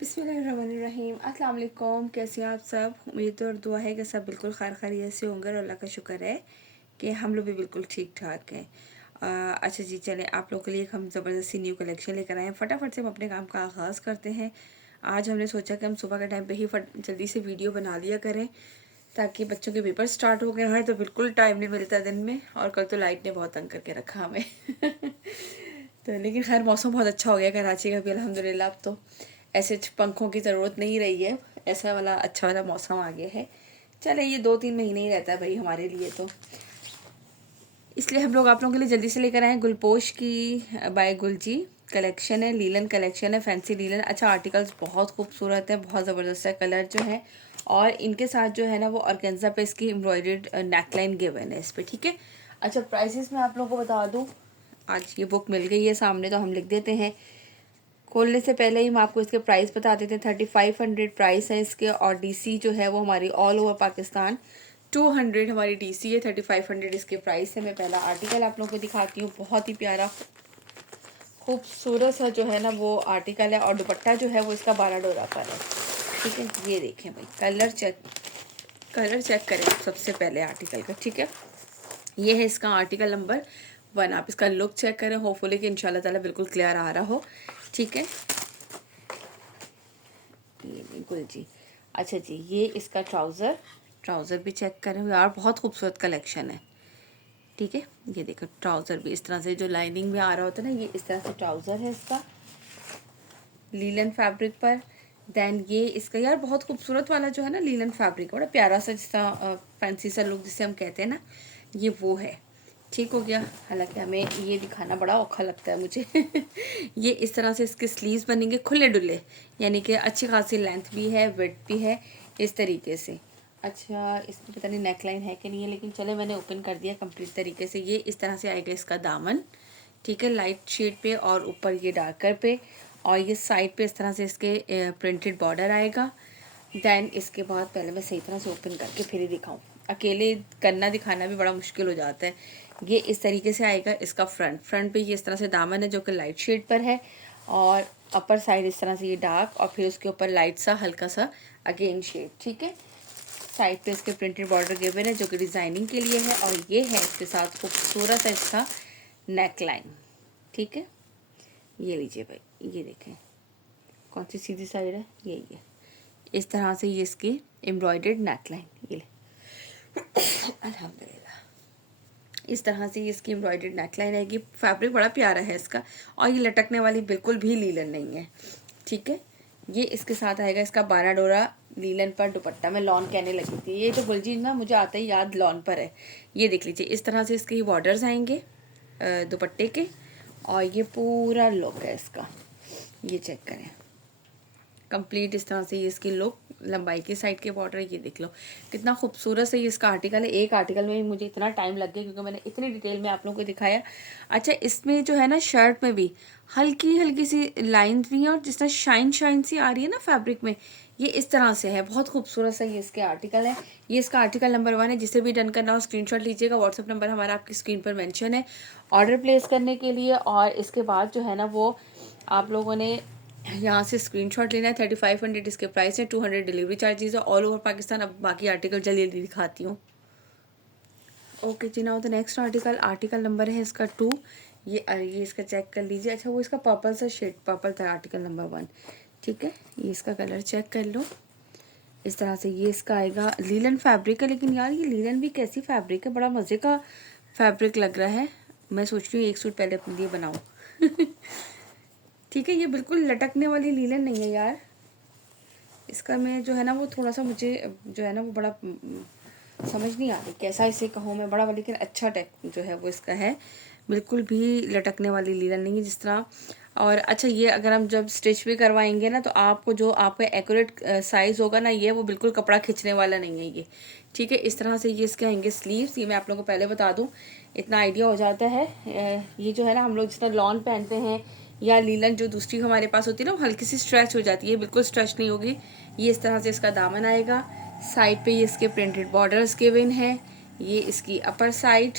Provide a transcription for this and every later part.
बिस्मिल्लाहिर्रहमानिर्रहीम। अस्सलाम वालेकुम। कैसे हैं आप सब? उम्मीद और दुआ है कि सब बिल्कुल खैर खैरियत से होंगे और अल्लाह का शुक्र है कि हम लोग भी बिल्कुल ठीक ठाक हैं। अच्छा जी, चलें आप लोग के लिए हम ज़बरदस्ती न्यू कलेक्शन लेकर आए हैं। फटाफट से हम अपने काम का आगाज़ करते हैं। आज हमने सोचा कि हम सुबह के टाइम पे ही जल्दी से वीडियो बना लिया करें ताकि बच्चों के पेपर स्टार्ट हो गए हैं तो बिल्कुल टाइम नहीं मिलता दिन में, और कल तो लाइट ने बहुत तंग करके रखा हमें तो लेकिन खैर मौसम बहुत अच्छा हो गया कराची का भी अल्हम्दुलिल्लाह। अब तो ऐसे पंखों की ज़रूरत नहीं रही है, ऐसा वाला अच्छा वाला मौसम आ गया है। चले, ये 2-3 महीने ही रहता है भाई हमारे लिए, तो इसलिए हम लोग आप लोगों के लिए जल्दी से लेकर आए हैं गुलपोश की बाय गुलजी कलेक्शन है, लीलन कलेक्शन है, फैंसी लीलन। अच्छा, आर्टिकल्स बहुत खूबसूरत है, बहुत ज़बरदस्त है कलर जो है, और इनके साथ जो है ना वो ऑर्गेन्जा पे इसकी एम्ब्रॉयडर्ड नेकलाइन गिवन है इस पर, ठीक है। अच्छा, प्राइसेस मैं आप लोगों को बता दूँ, आज ये बुक मिल गई है सामने तो हम लिख देते हैं। खोलने से पहले ही हम आपको इसके प्राइस बता देते हैं। 3500 प्राइस है इसके, और डीसी जो है वो हमारी ऑल ओवर पाकिस्तान 200 हमारी डीसी है। 3500 इसके प्राइस है। मैं पहला आर्टिकल आप लोगों को दिखाती हूँ। बहुत ही प्यारा खूबसूरत सा जो है ना वो आर्टिकल है, और दुपट्टा जो है वो इसका 12 डोरा पर है, ठीक है। ये देखें भाई, कलर चेक करें सबसे पहले आर्टिकल का, ठीक है। ये है इसका आर्टिकल नंबर 1। आप इसका लुक चेक करें, होपफुली कि इंशाल्लाह ताला बिल्कुल क्लियर आ रहा हो, ठीक है। ये बिल्कुल जी। अच्छा जी, ये इसका ट्राउज़र भी चेक करें यार, बहुत खूबसूरत कलेक्शन है, ठीक है। ये देखो ट्राउज़र भी इस तरह से जो लाइनिंग में आ रहा होता है ना, ये इस तरह से ट्राउज़र है इसका लीलन फैब्रिक पर। देन ये इसका यार बहुत खूबसूरत वाला जो है ना लीलन फैब्रिक, बड़ा प्यारा सा जिसका फैंसी सा लुक जिसे हम कहते हैं ना, ये वो है, ठीक हो गया। हालांकि हमें ये दिखाना बड़ा औखा लगता है मुझे ये इस तरह से इसके स्लीव्स बनेंगे खुले डुले, यानी कि अच्छी खासी लेंथ भी है, विड्थ भी है, इस तरीके से। अच्छा, इसमें पता नहीं नेकलाइन है कि नहीं है, लेकिन चले मैंने ओपन कर दिया कंप्लीट तरीके से। ये इस तरह से आएगा इसका दामन, ठीक है, लाइट शेड पे, और ऊपर ये डार्कर पे, और ये साइड पे इस तरह से इसके प्रिंटेड बॉर्डर आएगा। देन इसके बाद पहले मैं सही तरह से ओपन करके फिर ही दिखाऊं, अकेले करना दिखाना भी बड़ा मुश्किल हो जाता है। ये इस तरीके से आएगा इसका फ्रंट पे ये इस तरह से दामन है जो कि लाइट शेड पर है, और अपर साइड इस तरह से ये डार्क, और फिर उसके ऊपर लाइट सा हल्का सा अगेन शेड, ठीक है। साइड पे इसके प्रिंटेड बॉर्डर गिवन है जो कि डिज़ाइनिंग के लिए है, और ये है इसके साथ खूबसूरत है इसका नेकलाइन, ठीक है। ये लीजिए भाई, ये देखें कौन सी सीधी साइड है, यही है। इस तरह से ये इसकी एम्ब्रॉयडर्ड नेकलाइन, ये ले अल्हम्दुलिल्लाह, इस तरह से ये इसकी एम्ब्रॉयडर्ड नेकलाइन रहेगी। फैब्रिक बड़ा प्यारा है इसका, और ये लटकने वाली बिल्कुल भी लीलन नहीं है, ठीक है। ये इसके साथ आएगा इसका 12 डोरा लीलन पर दुपट्टा। मैं लॉन कहने लगी थी, ये तो गुलजी ना मुझे आता ही याद लॉन पर है। ये देख लीजिए, इस तरह से इसके बॉर्डर्स आएंगे दुपट्टे के, और ये पूरा लुक है इसका, ये चेक करें कंप्लीट इस तरह से ये इसकी लुक, लंबाई की साइड के बॉर्डर, ये देख लो कितना खूबसूरत से ये इसका आर्टिकल है। एक आर्टिकल में ही मुझे इतना टाइम लग गया क्योंकि मैंने इतनी डिटेल में आप लोगों को दिखाया। अच्छा, इसमें जो है ना शर्ट में भी हल्की हल्की सी लाइन्स भी हैं, और जिस तरह शाइन सी आ रही है ना फैब्रिक में, ये इस तरह से है। बहुत खूबसूरत सा ये इसके आर्टिकल है। ये इसका आर्टिकल नंबर 1 है। जिसे भी डन करना हो स्क्रीनशॉट लीजिएगा, व्हाट्सअप नंबर हमारा आपकी स्क्रीन पर मेंशन है ऑर्डर प्लेस करने के लिए। और इसके बाद जो है ना वो आप लोगों ने यहाँ से स्क्रीनशॉट लेना है। 3500 इसके प्राइस है, 200 डिलीवरी चार्जेस है ऑल ओवर पाकिस्तान। अब बाकी आर्टिकल जल्दी दिखाती हूँ। ओके जी, now the next article number है इसका 2। ये इसका चेक कर लीजिए। अच्छा, वो इसका पर्पल सा शेड पर्पल था आर्टिकल नंबर 1, ठीक है। ये इसका कलर चेक कर लो, इस तरह से ये इसका आएगा। लीलन फैब्रिक है, लेकिन यार ये लीलन भी कैसी फैब्रिक है, बड़ा मज़े का फैब्रिक लग रहा है। मैं सोच रही हूँ एक सूट पहले अपने लिए बनाऊँ ठीक है। ये बिल्कुल लटकने वाली लीलन नहीं है यार, इसका मैं जो है ना वो थोड़ा सा मुझे जो है ना वो बड़ा समझ नहीं आ रही कैसा इसे कहूँ मैं, बड़ा लेकिन अच्छा टेक जो है वो इसका है। बिल्कुल भी लटकने वाली लीलन नहीं है जिस तरह। और अच्छा, ये अगर हम जब स्टिच भी करवाएंगे ना तो आपको जो आपका एक्यूरेट साइज़ होगा ना, ये वो बिल्कुल कपड़ा खींचने वाला नहीं है ये, ठीक है। इस तरह से ये इसके आएंगे स्लीव्स। ये मैं आप लोगों को पहले बता दूँ, इतना आइडिया हो जाता है। ये जो है ना हम लोग जिस तरह लॉन पहनते हैं या लीलन जो दूसरी हमारे पास होती है ना, वो हल्की सी स्ट्रेच हो जाती है, बिल्कुल स्ट्रेच नहीं होगी। ये इस तरह से इसका दामन आएगा। साइड पे ये इसके प्रिंटेड बॉर्डर्स गिवन है। ये इसकी अपर साइड,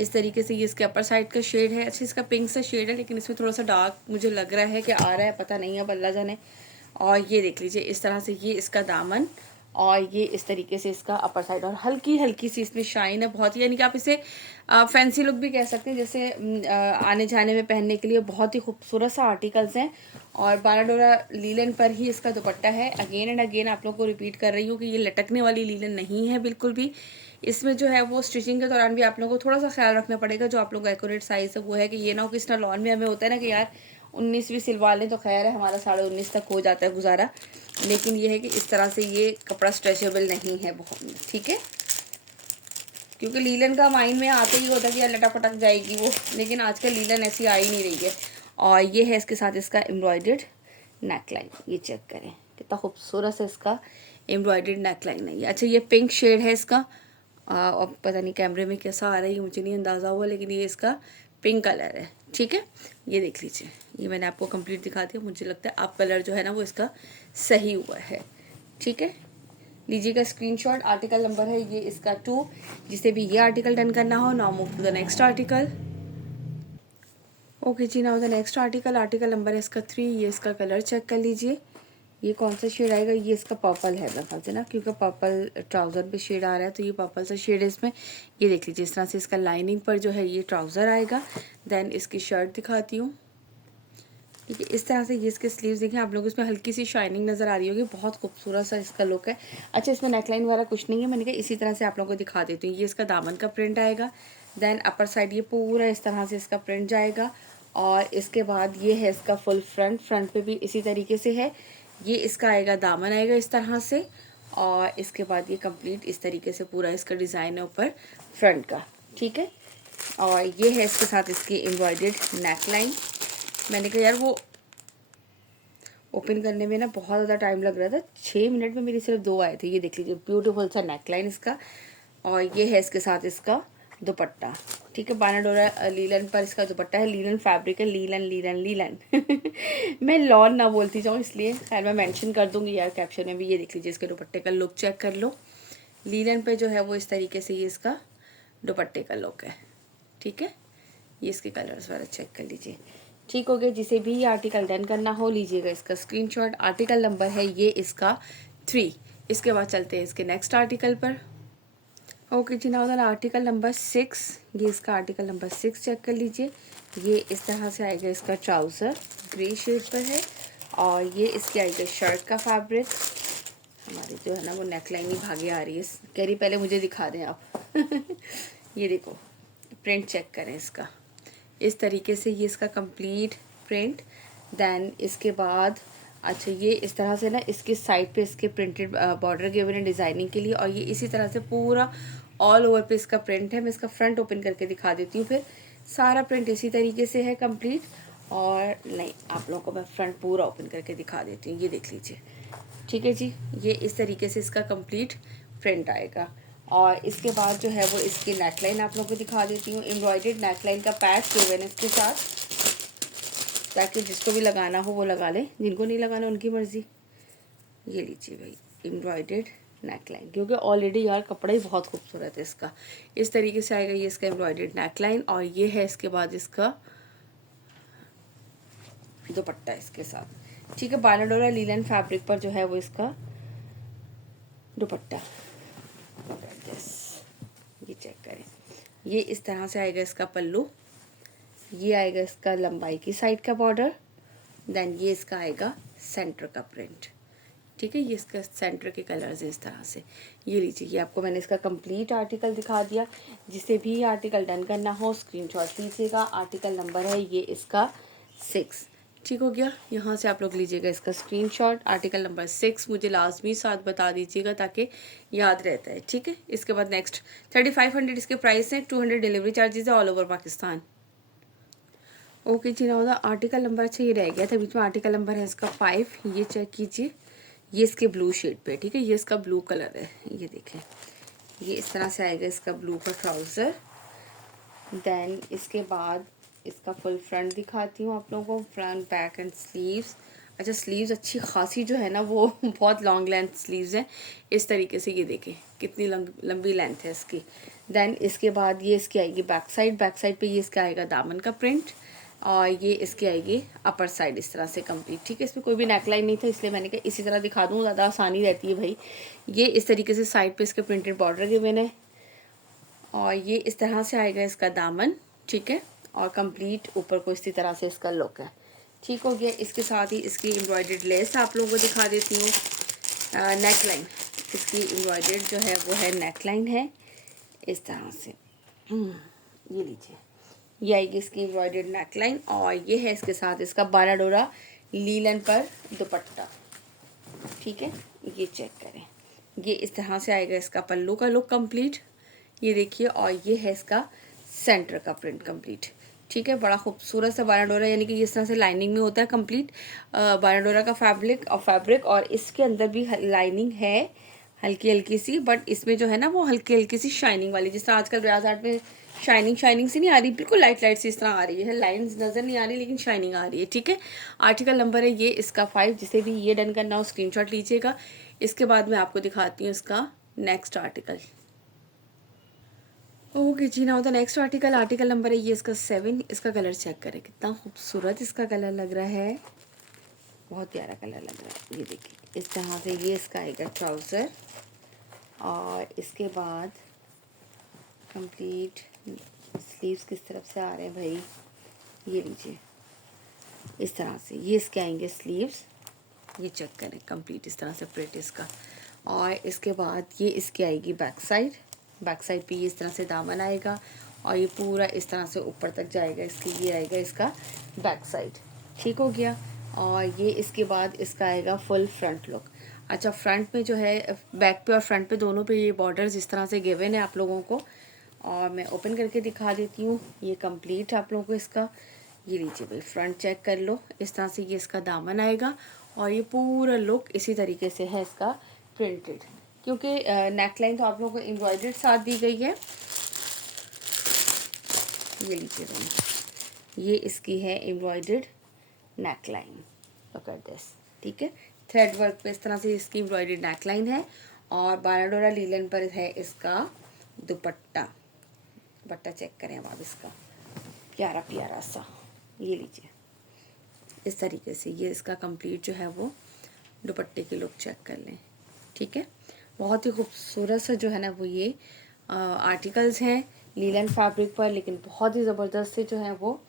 इस तरीके से ये इसके अपर साइड का शेड है। अच्छा इसका पिंक सा शेड है, लेकिन इसमें थोड़ा सा डार्क मुझे लग रहा है कि आ रहा है, पता नहीं है, अल्लाह जाने। और ये देख लीजिए इस तरह से ये इसका दामन, और ये इस तरीके से इसका अपर साइड, और हल्की हल्की सी इसमें शाइन है बहुत ही, यानी कि आप इसे फैंसी लुक भी कह सकते हैं, जैसे आने जाने में पहनने के लिए बहुत ही खूबसूरत सा आर्टिकल्स हैं। और बानाडोरा लीलन पर ही इसका दुपट्टा है। अगेन एंड अगेन आप लोगों को रिपीट कर रही हूँ कि ये लटकने वाली लीलन नहीं है बिल्कुल भी। इसमें जो है वो स्टिचिंग के दौरान भी आप लोगों को थोड़ा सा ख्याल रखना पड़ेगा, जो आप लोग एक्यूरेट साइज है वो है कि ये ना हो कि स्टॉल में हमें होता है ना कि यार 19 भी सिलवा लें तो खैर है, हमारा 19.5 तक हो जाता है गुजारा, लेकिन ये है कि इस तरह से ये कपड़ा स्ट्रेचेबल नहीं है बहुत, ठीक है। क्योंकि लीलन का माइंड में आते ही होता है कि यार लटक पटक जाएगी वो, लेकिन आजकल लीलन ऐसी आ ही नहीं रही है। और ये है इसके साथ इसका एम्ब्रॉयडर्ड नेकलाइन, ये चेक करें कितना खूबसूरत से इसका एम्ब्रॉयडर्ड नेकलाइन है। अच्छा ये पिंक शेड है इसका, और पता नहीं कैमरे में कैसा आ रहा है मुझे नहीं अंदाज़ा हुआ, लेकिन ये इसका पिंक कलर है, ठीक है। ये देख लीजिए, ये मैंने आपको कंप्लीट दिखा दिया। मुझे लगता है आप कलर जो है ना वो इसका सही हुआ है, ठीक है। लीजिएगा स्क्रीनशॉट। आर्टिकल नंबर है ये इसका 2। जिसे भी ये आर्टिकल डन करना हो, now move to the next article. Okay जी, now the next article, article number है इसका 3। ये इसका कलर चेक कर लीजिए, ये कौन सा शेड आएगा, ये इसका पर्पल है मेरे ख्याल से ना, क्योंकि पर्पल ट्राउज़र पे शेड आ रहा है, तो ये पर्पल सा शेड है इसमें। ये देख लीजिए इस तरह से इसका लाइनिंग पर जो है ये ट्राउज़र आएगा। देन इसकी शर्ट दिखाती हूँ, ठीक है। इस तरह से ये इसके स्लीव्स देखें आप लोग, इसमें हल्की सी शाइनिंग नज़र आ रही होगी, बहुत खूबसूरत सा इसका लुक है। अच्छा इसमें नेकलाइन वगैरह कुछ नहीं है, मैंने कहा इसी तरह से आप लोगों को दिखा देती हूँ। ये इसका दामन का प्रिंट आएगा। देन अपर साइड ये पूरा इस तरह से इसका प्रिंट जाएगा, और इसके बाद ये है इसका फुल फ्रंट, फ्रंट पे भी इसी तरीके से है। ये इसका आएगा, दामन आएगा इस तरह से, और इसके बाद ये कंप्लीट इस तरीके से पूरा इसका डिज़ाइन है ऊपर फ्रंट का, ठीक है। और ये है इसके साथ इसकी एम्ब्रॉयडर्ड नेकलाइन। मैंने कहा यार वो ओपन करने में ना बहुत ज़्यादा टाइम लग रहा था, 6 मिनट में मेरी सिर्फ 2 आए थे। ये देख लीजिए ब्यूटीफुल सा नेकलाइन इसका, और ये है इसके साथ इसका दुपट्टा, ठीक है। बानाडोरा लीलन पर इसका दुपट्टा है, लीलन फैब्रिक है, लीलन लीलन लीलन मैं लॉन ना बोलती जाऊँ इसलिए, खैर मैं मेंशन कर दूंगी यार कैप्शन में भी। ये देख लीजिए इसके दुपट्टे का लुक चेक कर लो। लीलन पे जो है वो इस तरीके से ये इसका दुपट्टे का लुक है, ठीक है। ये इसके कलर्स वाला चेक कर लीजिए, ठीक हो गया। जिसे भी ये आर्टिकल डन करना हो लीजिएगा इसका स्क्रीनशॉट। आर्टिकल नंबर है ये इसका 3। इसके बाद चलते हैं इसके नेक्स्ट आर्टिकल पर। ओके जी, नाउ द आर्टिकल नंबर 6। ये इसका आर्टिकल नंबर 6 चेक कर लीजिए। ये इस तरह से आएगा, इसका ट्राउज़र ग्रे शेड पर है, और ये इसकी आएगा शर्ट का फैब्रिक। हमारी जो है ना वो नेकलाइन ही भागे आ रही है, कह रही पहले मुझे दिखा दें आप ये देखो प्रिंट चेक करें इसका, इस तरीके से ये इसका कंप्लीट प्रिंट। देन इसके बाद अच्छा ये इस तरह से ना इसके साइड पे इसके प्रिंटेड बॉर्डर गिवन है डिज़ाइनिंग के लिए, और ये इसी तरह से पूरा ऑल ओवर पे इसका प्रिंट है। मैं इसका फ्रंट ओपन करके दिखा देती हूँ, फिर सारा प्रिंट इसी तरीके से है कंप्लीट। और नहीं, आप लोगों को मैं फ्रंट पूरा ओपन करके दिखा देती हूँ, ये देख लीजिए, ठीक है जी। ये इस तरीके से इसका कंप्लीट प्रिंट आएगा, और इसके बाद जो है वो इसकी नेकलाइन आप लोगों को दिखा देती हूँ। एम्ब्रॉयडर्ड नेकलाइन का पैच गिवन है इसके साथ, ताकि जिसको भी लगाना हो वो लगा ले, जिनको नहीं लगाना उनकी मर्ज़ी। ये लीजिए भाई एम्ब्रॉयडर्ड नेकलाइन, क्योंकि ऑलरेडी यार कपड़ा ही बहुत खूबसूरत है इसका। इस तरीके से आएगा ये इसका एम्ब्रॉयडर्ड नेकलाइन, और ये है इसके बाद इसका दुपट्टा इसके साथ, ठीक है। बानाडोरा लीलन फैब्रिक पर जो है वो इसका दुपट्टा, ये चेक करें। ये इस तरह से आएगा इसका पल्लू, ये आएगा इसका लंबाई की साइड का बॉर्डर। देन ये इसका आएगा सेंटर का प्रिंट, ठीक है। ये इसका सेंटर के कलर्स हैं इस तरह से। ये लीजिए, ये आपको मैंने इसका कंप्लीट आर्टिकल दिखा दिया। जिसे भी आर्टिकल डन करना हो स्क्रीनशॉट लीजिएगा। आर्टिकल नंबर है ये इसका 6, ठीक हो गया। यहाँ से आप लोग लीजिएगा इसका स्क्रीनशॉट। आर्टिकल नंबर 6 मुझे लाजमी साथ बता दीजिएगा ताकि याद रहता है, ठीक है। इसके बाद नेक्स्ट 3500 इसके प्राइस हैं, 200 डिलीवरी चार्जेस है ऑल ओवर पाकिस्तान। ओके जी, नाउ द आर्टिकल नंबर, अच्छा ये रह गया था बीच में, आर्टिकल नंबर है इसका 5। ये चेक कीजिए, ये इसके ब्लू शेड पे, ठीक है। ये इसका ब्लू कलर है, ये देखें। ये इस तरह से आएगा इसका ब्लू का ट्राउज़र। देन इसके बाद इसका फुल फ्रंट दिखाती हूँ आप लोगों को, फ्रंट बैक एंड स्लीव्स। अच्छा, स्लीव्स अच्छी खासी जो है ना वो बहुत लॉन्ग लेंथ स्लीव्स हैं इस तरीके से, ये देखें कितनी लंबी लेंथ है इसकी। देन इसके बाद ये इसकी आएगी बैक साइड, बैक साइड पे ये इसका आएगा दामन का प्रिंट, और ये इसकी आएगी अपर साइड इस तरह से कंप्लीट। ठीक है, इसमें कोई भी नेकलाइन नहीं था इसलिए मैंने कहा इसी तरह दिखा दूँ, ज़्यादा आसानी रहती है भाई। ये इस तरीके से साइड पे इसके प्रिंटेड बॉर्डर गिवन है, और ये इस तरह से आएगा इसका दामन। ठीक है, और कंप्लीट ऊपर को इसी तरह से इसका लुक है। ठीक हो गया। इसके साथ ही इसकी एम्ब्रॉयडर्ड लेस आप लोगों को दिखा देती हूँ। नेकलाइन इसकी एम्ब्रॉयडर्ड जो है वो है नेकलाइन है इस तरह से। ये लीजिए, ये आएगी इसकी एम्ब्रॉयडर्ड नेकलाइन, और ये है इसके साथ इसका 12 डोरा लीलन पर दुपट्टा। ठीक है, ये चेक करें, ये इस तरह से आएगा इसका पल्लू का लुक कंप्लीट, ये देखिए, और ये है इसका सेंटर का प्रिंट कंप्लीट। ठीक है, बड़ा खूबसूरत सा 12 डोरा, यानी कि इस तरह से लाइनिंग में होता है कंप्लीट 12 डोरा का फैब्रिक, और इसके अंदर भी लाइनिंग है हल्की हल्की सी, बट इसमें जो है ना वो हल्की हल्की सी शाइनिंग वाली, जिस तरह आजकल ब्याज आर्ट में शाइनिंग सी नहीं आ रही, बिल्कुल लाइट सी इस तरह आ रही है, लाइंस नज़र नहीं आ रही लेकिन शाइनिंग आ रही है। ठीक है, आर्टिकल नंबर है ये इसका 5, जिसे भी ये डन करना हो स्क्रीनशॉट लीजिएगा। इसके बाद मैं आपको दिखाती हूँ इसका नेक्स्ट आर्टिकल। ओके जी, ना तो नेक्स्ट आर्टिकल नंबर है ये इसका 7। इसका कलर चेक करें, कितना खूबसूरत इसका कलर लग रहा है, बहुत प्यारा कलर लग रहा है। ये देखिए इस तरह से ये इसका आएगा ट्राउज़र, और इसके बाद कंप्लीट स्लीव्स किस तरफ से आ रहे हैं भाई, ये लीजिए इस तरह से ये इसके आएंगे स्लीव्स, ये चेक करें कंप्लीट इस तरह से प्रिंट इसका। और इसके बाद ये इसकी आएगी बैक साइड पे ये इस तरह से दामन आएगा, और ये पूरा इस तरह से ऊपर तक जाएगा इसकी, ये आएगा इसका बैक साइड। ठीक हो गया, और ये इसके बाद इसका आएगा फुल फ्रंट लुक। अच्छा, फ्रंट में जो है बैक पे और फ्रंट पे दोनों पे ये बॉर्डर्स इस तरह से गिवन है आप लोगों को, और मैं ओपन करके दिखा देती हूँ। ये कंप्लीट आप लोगों को इसका, ये लीजिए भाई फ्रंट चेक कर लो, इस तरह से ये इसका दामन आएगा, और ये पूरा लुक इसी तरीके से है इसका प्रिंटेड, क्योंकि नेकलाइन तो आप लोगों को एम्ब्रॉयडर्ड साथ दी गई है। ये लीजिए भाई, ये इसकी है embroidered neckline, look at this. ठीक है, थ्रेड वर्क पे इस तरह से इसकी एम्ब्रॉयडर्ड नेकलाइन है, और 12 डोरा लीलन पर है इसका दुपट्टा चेक करें अब आप इसका, प्यारा सा, ये लीजिए इस तरीके से ये इसका कंप्लीट जो है वो दुपट्टे की लुक चेक कर लें। ठीक है, बहुत ही खूबसूरत सा जो है ना वो ये आर्टिकल्स हैं लीलन फैब्रिक पर, लेकिन बहुत ही ज़बरदस्त से जो है वो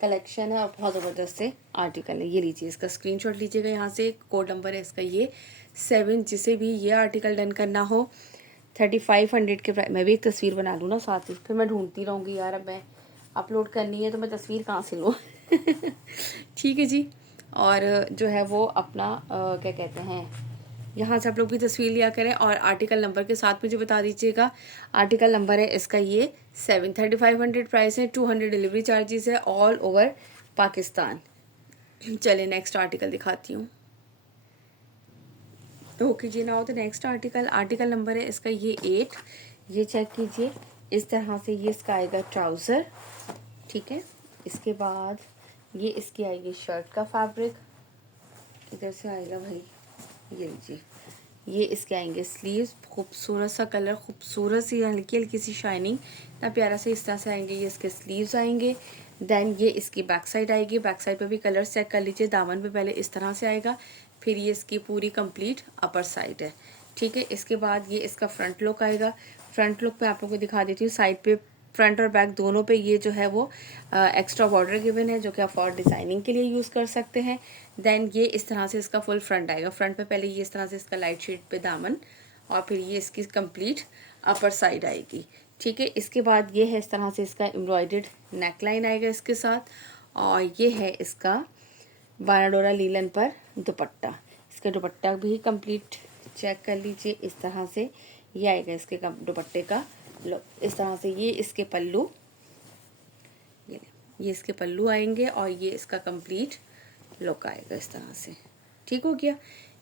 कलेक्शन है, और बहुत ज़बरदस्त से आर्टिकल है। ये लीजिए इसका स्क्रीनशॉट लीजिएगा, यहाँ से कोड नंबर है इसका ये 7, जिसे भी ये आर्टिकल डन करना हो 3500 के प्राइस। मैं भी एक तस्वीर बना लूँ ना साथ ही, फिर मैं ढूंढती रहूँगी यार, अब मैं अपलोड करनी है तो मैं तस्वीर कहाँ से लूँ। ठीक है जी, और जो है वो अपना क्या कहते हैं, यहाँ से आप लोग भी तस्वीर लिया करें, और आर्टिकल नंबर के साथ मुझे बता दीजिएगा। आर्टिकल नंबर है इसका ये 7, 3500 प्राइस है, 200 डिलीवरी चार्जेस है ऑल ओवर पाकिस्तान। चलिए नेक्स्ट आर्टिकल दिखाती हूँ। ओके जी, ना हो तो नेक्स्ट आर्टिकल नंबर है इसका ये 8। ये चेक कीजिए, इस तरह से ये इसका आएगा ट्राउज़र। ठीक है, इसके बाद ये इसकी आएगी शर्ट का फैब्रिक, इधर से आएगा भाई, ये लीजिए ये इसके आएंगे स्लीव्स, खूबसूरत सा कलर, खूबसूरत सी हल्की हल्की सी शाइनिंग, इतना प्यारा से इस तरह से आएंगे ये इसके स्लीव्स आएंगे। देन ये इसकी बैक साइड आएगी, बैक साइड पे भी कलर चेक कर लीजिए, दामन पे पहले इस तरह से आएगा, फिर ये इसकी पूरी कंप्लीट अपर साइड है। ठीक है, इसके बाद ये इसका फ्रंट लुक आएगा। फ्रंट लुक पे आप लोगों को दिखा देती हूँ, साइड पे फ्रंट और बैक दोनों पे ये जो है वो एक्स्ट्रा बॉर्डर गिवन है, जो कि आप फॉर डिज़ाइनिंग के लिए यूज़ कर सकते हैं। देन ये इस तरह से इसका फुल फ्रंट आएगा, फ्रंट पे पहले ये इस तरह से इसका लाइट शेड पे दामन, और फिर ये इसकी कंप्लीट अपर साइड आएगी। ठीक है, इसके बाद ये है इस तरह से इसका एम्ब्रॉयडर्ड नेकलाइन आएगा इसके साथ, और ये है इसका 12 डोरा लीलन पर दुपट्टा। इसका दुपट्टा भी कंप्लीट चेक कर लीजिए, इस तरह से ये आएगा इसके दुपट्टे का लुक, इस तरह से ये इसके पल्लू, ये इसके पल्लू आएंगे, और ये इसका कंप्लीट लुक आएगा इस तरह से। ठीक हो गया,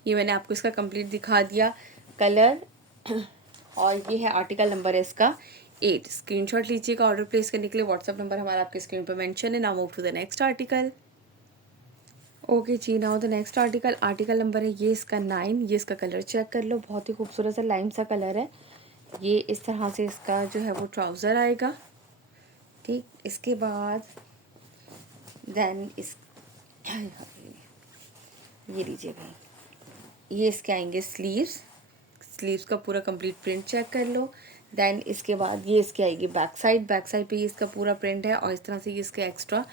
ये मैंने आपको इसका कंप्लीट दिखा दिया कलर। और ये है आर्टिकल नंबर है इसका 8। स्क्रीनशॉट लीजिएगा, ऑर्डर प्लेस करने के लिए व्हाट्सएप नंबर हमारा आपके स्क्रीन पर मेंशन है। Now move to the next article. Okay जी, now the next article, article number है ये इसका 9। ये इसका कलर चेक कर लो, बहुत ही खूबसूरत सा लाइम सा कलर है। ये इस तरह से इसका जो है वो ट्राउज़र आएगा। ठीक, इसके बाद देन इस ये लीजिए भाई, ये इसके आएंगे स्लीव्स। स्लीव्स का पूरा कंप्लीट प्रिंट चेक कर लो। देन इसके बाद ये इसकी आएगी बैक साइड। बैक साइड पे ये इसका पूरा प्रिंट है और इस तरह से ये इसके एक्स्ट्रा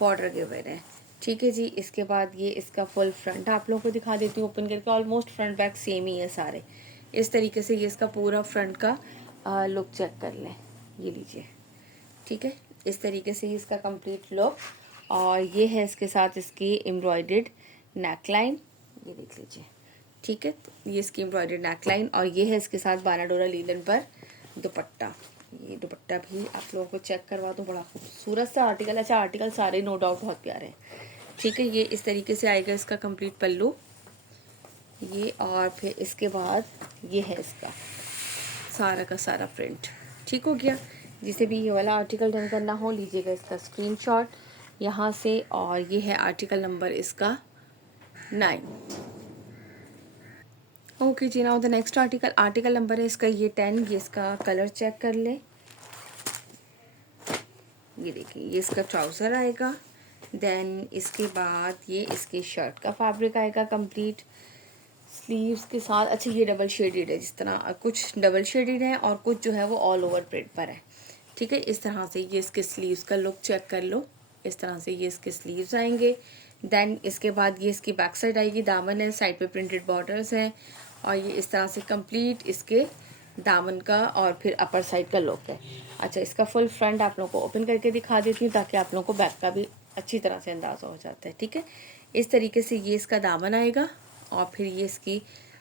बॉर्डर के हुए हैं। ठीक है जी, इसके बाद ये इसका फुल फ्रंट आप लोगों को दिखा देती हूँ ओपन करके। ऑलमोस्ट फ्रंट बैक सेम ही है सारे। इस तरीके से ये इसका पूरा फ्रंट का लुक चेक कर लें। ये लीजिए, ठीक है, इस तरीके से ही इसका कंप्लीट लुक। और ये है इसके साथ इसकी एम्ब्रॉयडर्ड नेकलाइन, ये देख लीजिए। ठीक है, तो ये इसकी एम्ब्रॉयडर्ड नेकलाइन और ये है इसके साथ 12 डोरा लीलन पर दुपट्टा। ये दुपट्टा भी आप लोगों को चेक करवा दूँ, बड़ा खूबसूरत सा आर्टिकल। अच्छा, आर्टिकल सारे नो डाउट बहुत प्यारे हैं। ठीक है, ये इस तरीके से आएगा इसका कंप्लीट पल्लू ये। और फिर इसके बाद ये है इसका सारा का सारा प्रिंट। ठीक हो गया। जिसे भी ये वाला आर्टिकल डन करना हो लीजिएगा इसका स्क्रीनशॉट यहाँ से। और ये है आर्टिकल नंबर इसका 9। ओके जी, now the next article, article number है इसका ये 10। ये इसका कलर चेक कर ले। ये देखिए, ये इसका ट्राउज़र आएगा। देन इसके बाद ये इसकी शर्ट का फैब्रिक आएगा कंप्लीट स्लीव्स के साथ। अच्छा, ये डबल शेडेड है, जिस तरह कुछ डबल शेडेड है और कुछ जो है वो ऑल ओवर प्रिंट पर है। ठीक है, इस तरह से ये इसके स्लीव्स का लुक चेक कर लो। इस तरह से ये इसके स्लीव्स आएंगे। देन इसके बाद ये इसकी बैक साइड आएगी, दामन है, साइड पे प्रिंटेड बॉर्डर्स हैं और ये इस तरह से कंप्लीट इसके दामन का और फिर अपर साइड का लुक है। अच्छा, इसका फुल फ्रंट आप लोगों को ओपन करके दिखा देती हूँ ताकि आप लोगों को बैक का भी अच्छी तरह से अंदाज़ा हो जाता है। ठीक है, इस तरीके से ये इसका दामन आएगा और फिर ये इसकी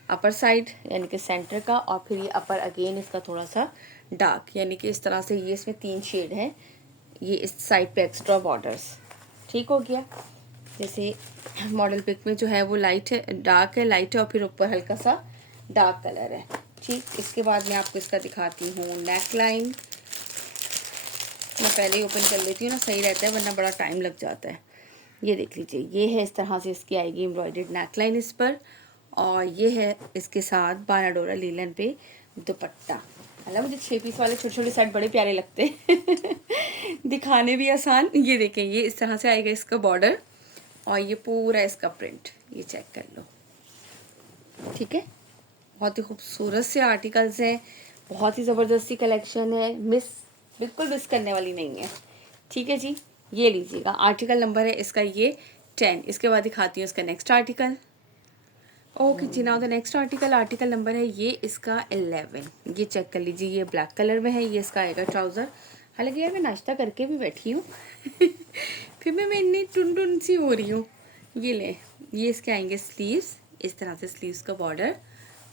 अपर साइड यानी कि सेंटर का और फिर ये अपर अगेन इसका थोड़ा सा डार्क, यानी कि इस तरह से ये इसमें 3 शेड हैं। ये इस साइड पे एक्स्ट्रा बॉर्डर्स। ठीक हो गया। जैसे मॉडल पिक में जो है वो लाइट है, डार्क है, लाइट है और फिर ऊपर हल्का सा डार्क कलर है। ठीक, इसके बाद मैं आपको इसका दिखाती हूँ नेक लाइन। मैं पहले ही ओपन कर लेती हूँ ना, सही रहता है, वरना बड़ा टाइम लग जाता है। ये देख लीजिए, ये है इस तरह से इसकी आएगी एम्ब्रॉयडर्ड नेकलाइन इस पर। और ये है इसके साथ 12 डोरा लीलन पे दुपट्टा। मतलब मुझे 6 पीस वाले छोटे छोटे सेट बड़े प्यारे लगते हैं दिखाने भी आसान। ये देखें, ये इस तरह से आएगा इसका बॉर्डर और ये पूरा इसका प्रिंट, ये चेक कर लो। ठीक है, बहुत ही खूबसूरत से आर्टिकल्स हैं, बहुत ही ज़बरदस्ती कलेक्शन है, बिल्कुल मिस करने वाली नहीं है। ठीक है जी, ये लीजिएगा, आर्टिकल नंबर है इसका ये 10। इसके बाद दिखाती हूँ इसका नेक्स्ट आर्टिकल। ओके जी, now the next article, article number है ये इसका 11। ये चेक कर लीजिए, ये ब्लैक कलर में है, ये इसका आएगा ट्राउज़र। हालांकि यार मैं नाश्ता करके भी बैठी हूँ फिर मैं इतनी टुन टुन सी हो रही हूँ। ये ले, ये इसके आएंगे स्लीव्स, इस तरह से स्लीव्स का बॉर्डर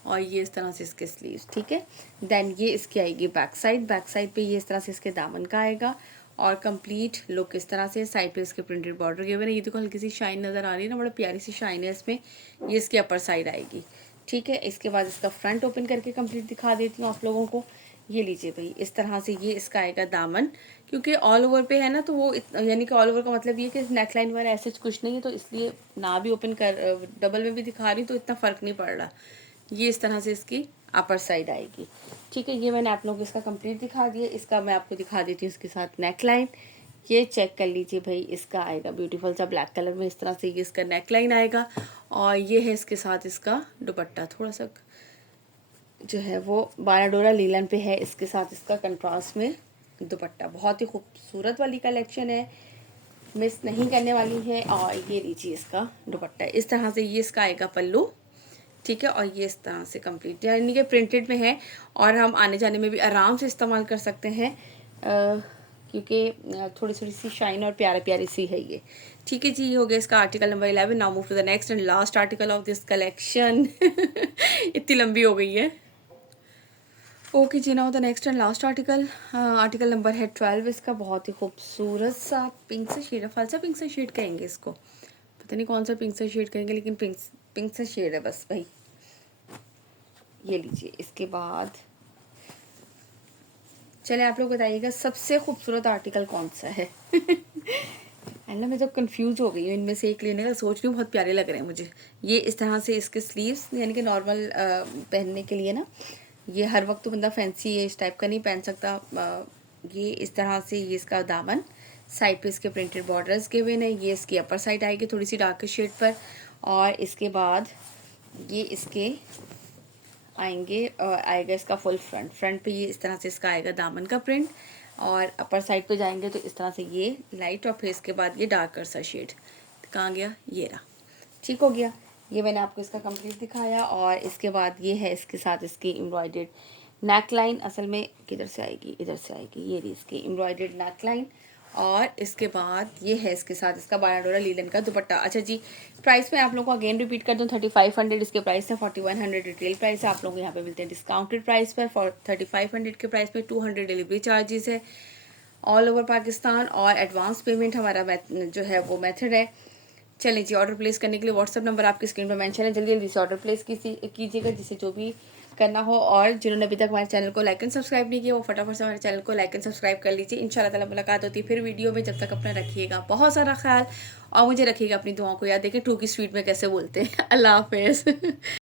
और ये इस तरह से इसके स्लीव्स। ठीक है, देन ये इसकी आएगी बैक साइड। बैक साइड पे ये इस तरह से इसके दामन का आएगा और कंप्लीट लुक इस तरह से। साइड पे इसके प्रिंटेड बॉर्डर के हुए। ये देखो हल्की सी शाइन नज़र आ रही है ना, बड़ा प्यारी सी शाइन है इसमें। ये इसकी अपर साइड आएगी। ठीक है, इसके बाद इसका फ्रंट ओपन करके कंप्लीट दिखा देती हूँ आप लोगों को। ये लीजिए भाई, इस तरह से ये इसका आएगा दामन। क्योंकि ऑल ओवर पे है ना, तो वो यानी कि ऑल ओवर का मतलब ये कि नेकलाइन वगैरह ऐसे कुछ नहीं है, तो इसलिए ना भी ओपन कर डबल में भी दिखा रही हूँ तो इतना फ़र्क नहीं पड़ रहा। ये इस तरह से इसकी अपर साइड आएगी। ठीक है, ये मैंने आप लोगों को इसका कंप्लीट दिखा दिया। इसका मैं आपको दिखा देती हूँ इसके साथ नेक लाइन। ये चेक कर लीजिए भाई, इसका आएगा ब्यूटीफुल सा ब्लैक कलर में, इस तरह से ये इसका नेक लाइन आएगा। और ये है इसके साथ इसका दुपट्टा, थोड़ा सा जो है वो 12 डोरा लीलन पे है, इसके साथ इसका कंट्रास्ट में दुपट्टा। बहुत ही खूबसूरत वाली कलेक्शन है, मिस नहीं करने वाली है। और ये लीजिए इसका दुपट्टा, इस तरह से ये इसका आएगा पल्लू। ठीक है, और ये इस तरह से कंप्लीट यानी कि प्रिंटेड में है और हम आने जाने में भी आराम से इस्तेमाल कर सकते हैं क्योंकि थोड़ी थोड़ी सी शाइन और प्यारे प्यारी सी है ये। ठीक है जी, ये हो गया इसका article number 11। Now move to the next and last article of this collection इतनी लंबी हो गई है। ओके जी, now the next and last article, article number है 12। इसका बहुत ही खूबसूरत सा पिंक सा शेड है, फलसा पिंक सा शेड कहेंगे इसको, पता नहीं कौन सा पिंक सा शेड कहेंगे, लेकिन पिंक सा शेड है बस भाई। ये लीजिए, इसके बाद चले आप लोग बताइएगा सबसे खूबसूरत आर्टिकल कौन सा है एंड ना मैं जब कंफ्यूज हो गई हूँ इनमें से एक लेने का, सोच रही हूँ, बहुत प्यारे लग रहे हैं मुझे ये। इस तरह से इसके स्लीव्स यानी कि नॉर्मल पहनने के लिए ना, ये हर वक्त तो बंदा फैंसी है इस टाइप का नहीं पहन सकता। ये इस तरह से, ये इसका दामन, साइड पे इसके प्रिंटेड बॉर्डर्स के हुए हैं। ये इसकी अपर साइड आएगी थोड़ी सी डार्क शेड पर, और इसके बाद ये इसके आएंगे, आएगा इसका फुल फ्रंट पे ये इस तरह से इसका आएगा दामन का प्रिंट, और अपर साइड पे जाएंगे तो इस तरह से ये लाइट, और फिर इसके बाद ये डार्कर सा शेड। कहाँ गया, ये रहा। ठीक हो गया, ये मैंने आपको इसका कंप्लीट दिखाया। और इसके बाद ये है इसके साथ इसकी एम्ब्रॉयडर्ड नेक लाइन, असल में किधर से आएगी, इधर से आएगी, ये रही इसकी एम्ब्रॉयडर्ड नेक लाइन। और इसके बाद ये है इसके साथ इसका 12 डोरा लीलन का दुपट्टा। अच्छा जी, प्राइस में आप लोगों को अगेन रिपीट कर दूँ, 3500 इसके प्राइस है, 4100 रिटेल प्राइस है। आप लोगों को यहाँ पे मिलते हैं डिस्काउंटेड प्राइस पर 3500 के प्राइस में। 200 डिलीवरी चार्जेस है ऑल ओवर पाकिस्तान, और एडवांस पेमेंट हमारा जो है वो मेथड है। चलिए जी, ऑर्डर प्लेस करने के लिए व्हाट्सअप नंबर आपकी स्क्रीन पर मेंशन है, जल्दी जल्दी से ऑर्डर प्लेस कीजिएगा जिसे जो भी करना हो। और जिन्होंने अभी तक हमारे चैनल को लाइक एंड सब्सक्राइब नहीं किया वो फटाफट से हमारे चैनल को लाइक एंड सब्सक्राइब कर लीजिए। इंशाल्लाह ताला मुलाकात होती है फिर वीडियो में। जब तक अपना रखिएगा बहुत सारा ख्याल, और मुझे रखिएगा अपनी दुआओं को याद। देखें टू की स्पीड में कैसे बोलते हैं। अल्लाह हाफिज़।